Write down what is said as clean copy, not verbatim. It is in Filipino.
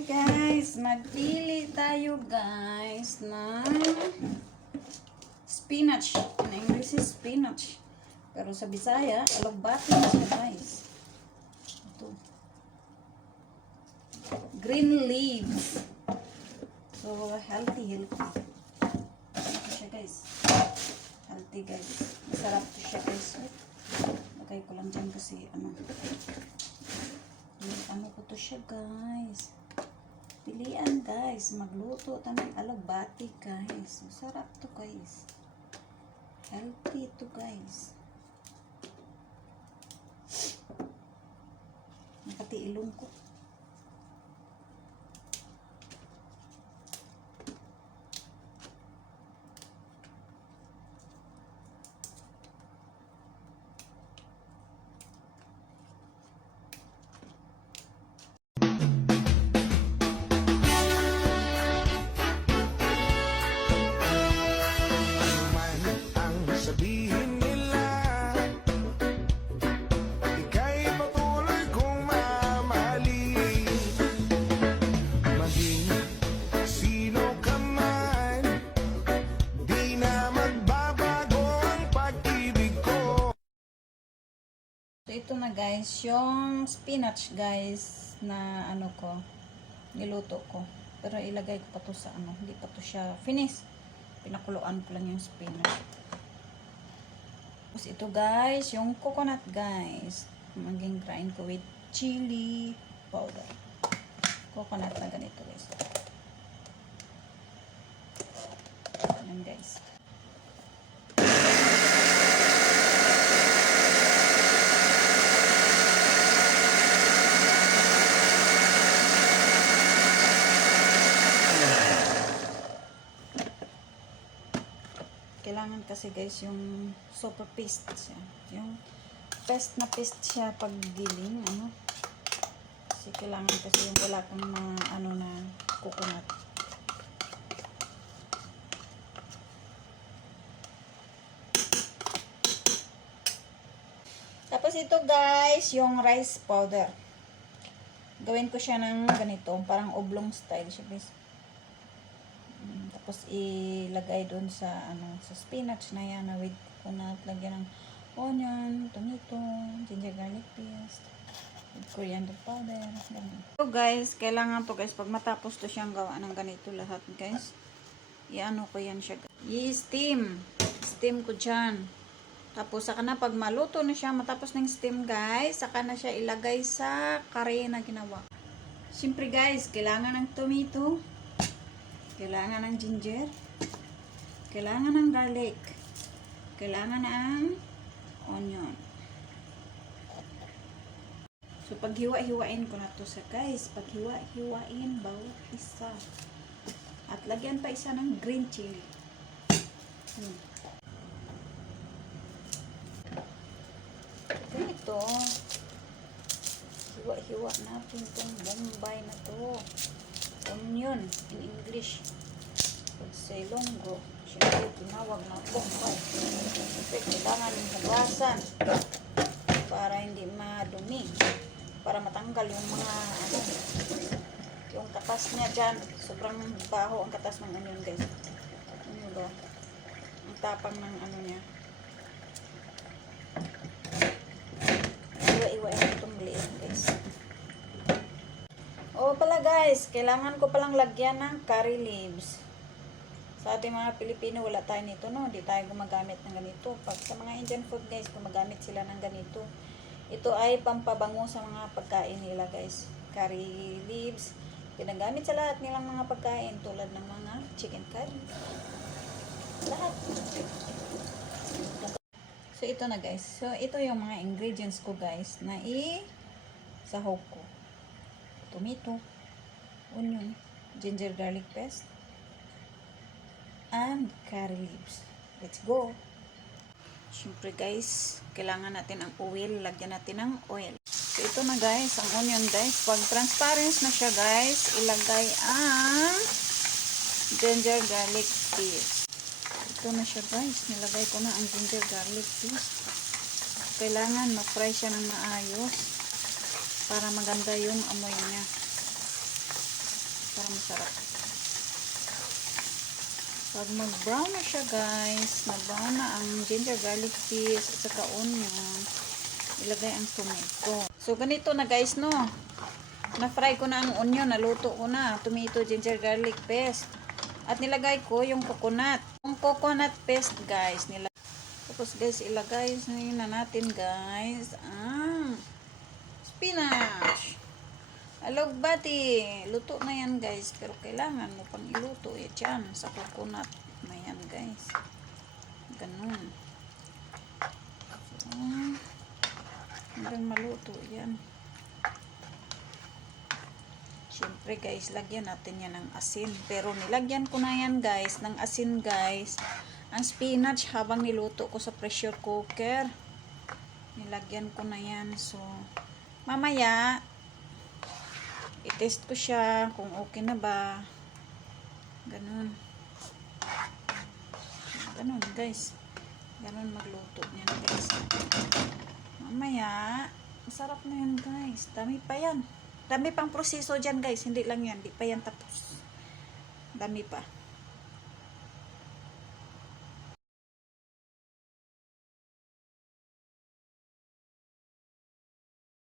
Hi guys, magpili tayo guys ng spinach. In English is spinach. Pero sa Bisaya, alugbati na siya guys. Ito. Green leaves. So, healthy. Ito siya guys. Healthy guys. Masarap to siya guys. Lagay ko lang dyan kasi ano ko to siya guys. Pilian guys. Magluto tayo ng alugbati guys. Masarap to guys. Healthy to guys. Nakati ilong ko. So, ito na guys, yung spinach guys na niluto ko. Pero ilagay ko pa to sa hindi pa to siya finish. Pinakuluan ko lang yung spinach. Tapos ito guys, yung coconut guys. Maging grind ko with chili powder. Coconut na ganito guys. Ayan guys. Kailangan kasi guys yung super paste siya. Yung paste siya pag giling, Kasi kailangan kasi yung wala kang na coconut. Tapos ito guys, yung rice powder. Gawin ko siya ng ganito, parang oblong style siya guys. Tapos ilagay doon sa sa spinach na yan with coconut, lagyan ng onion, tomato, ginger garlic paste, with coriander powder, ganun. So guys, kailangan to guys pag matapos to siyang gawa ng ganito lahat guys. Ko yan siya. Steam ko diyan. Tapos saka na pag maluto na siya, matapos ng steam guys, saka na siya ilagay sa kare na ginawa. Siyempre guys, kailangan ng tomato. Kailangan ng ginger, kailangan ng garlic, kailangan ng onion. So, paghiwa-hiwain ko na to sa guys. Paghiwa-hiwain bawat isa. At lagyan pa isa ng green chili. Ganito. Hiwa-hiwa natin itong bombay na to. Onion in English. Pag sa Ilonggo, siyempre tinawag na bombay. Siyempre kailangan hugasan para hindi madumi. Para matanggal yung mga yung katas niya dyan. Sobrang baho ang katas ng onion guys. Ano ba? Ang tapang ng niya. Iwa-iwain itong liit guys. O pala guys, kailangan ko palang lagyan ng curry leaves. Sa ating mga Pilipino, wala tayo nito, no? Hindi tayo gumagamit ng ganito. Pag sa mga Indian food guys, gumagamit sila ng ganito. Ito ay pampabango sa mga pagkain nila guys. Curry leaves. Ginagamit sa lahat nilang mga pagkain tulad ng mga chicken curry. Lahat. So ito na guys. So ito yung mga ingredients ko guys na sahog ko. Tomato, onion, ginger garlic paste, and curry leaves. Let's go! Siyempre guys, kailangan natin ang oil. Lagyan natin ng oil. So ito na guys, ang onion guys. Pag transparent na siya guys, ilagay ang ginger garlic paste. Ito na siya guys, nilagay ko na ang ginger garlic paste. Kailangan ma-fry siya ng maayos para maganda yung amoy niya. para masarap. Pag mag-brown na siya guys, mag-brown na ang ginger garlic paste at saka onion, ilagay ang tomato. So ganito na guys no. Na-fry ko na ang onion, naluto ko na tomato, ginger garlic paste. At nilagay ko yung coconut. Yung coconut paste guys, tapos guys ilagay na natin guys ang spinach. Alugbati, luto na yan guys, pero kailangan mo pang iluto dyan sa coconut na yan guys. Ganun. So, hanggang maluto yan. Siyempre guys, lagyan natin yan ng asin. Pero nilagyan ko na yan guys, ng asin guys. Ang spinach habang niluto ko sa pressure cooker. Nilagyan ko na yan. So, mamaya, i-test ko siya kung okay na ba. Ganun. Ganun guys. Ganun magluto niyan guys. Mamaya, masarap na yan guys. Dami pa yan. Dami pang proseso dyan guys. Hindi lang yan. Di pa yan tapos. Dami pa.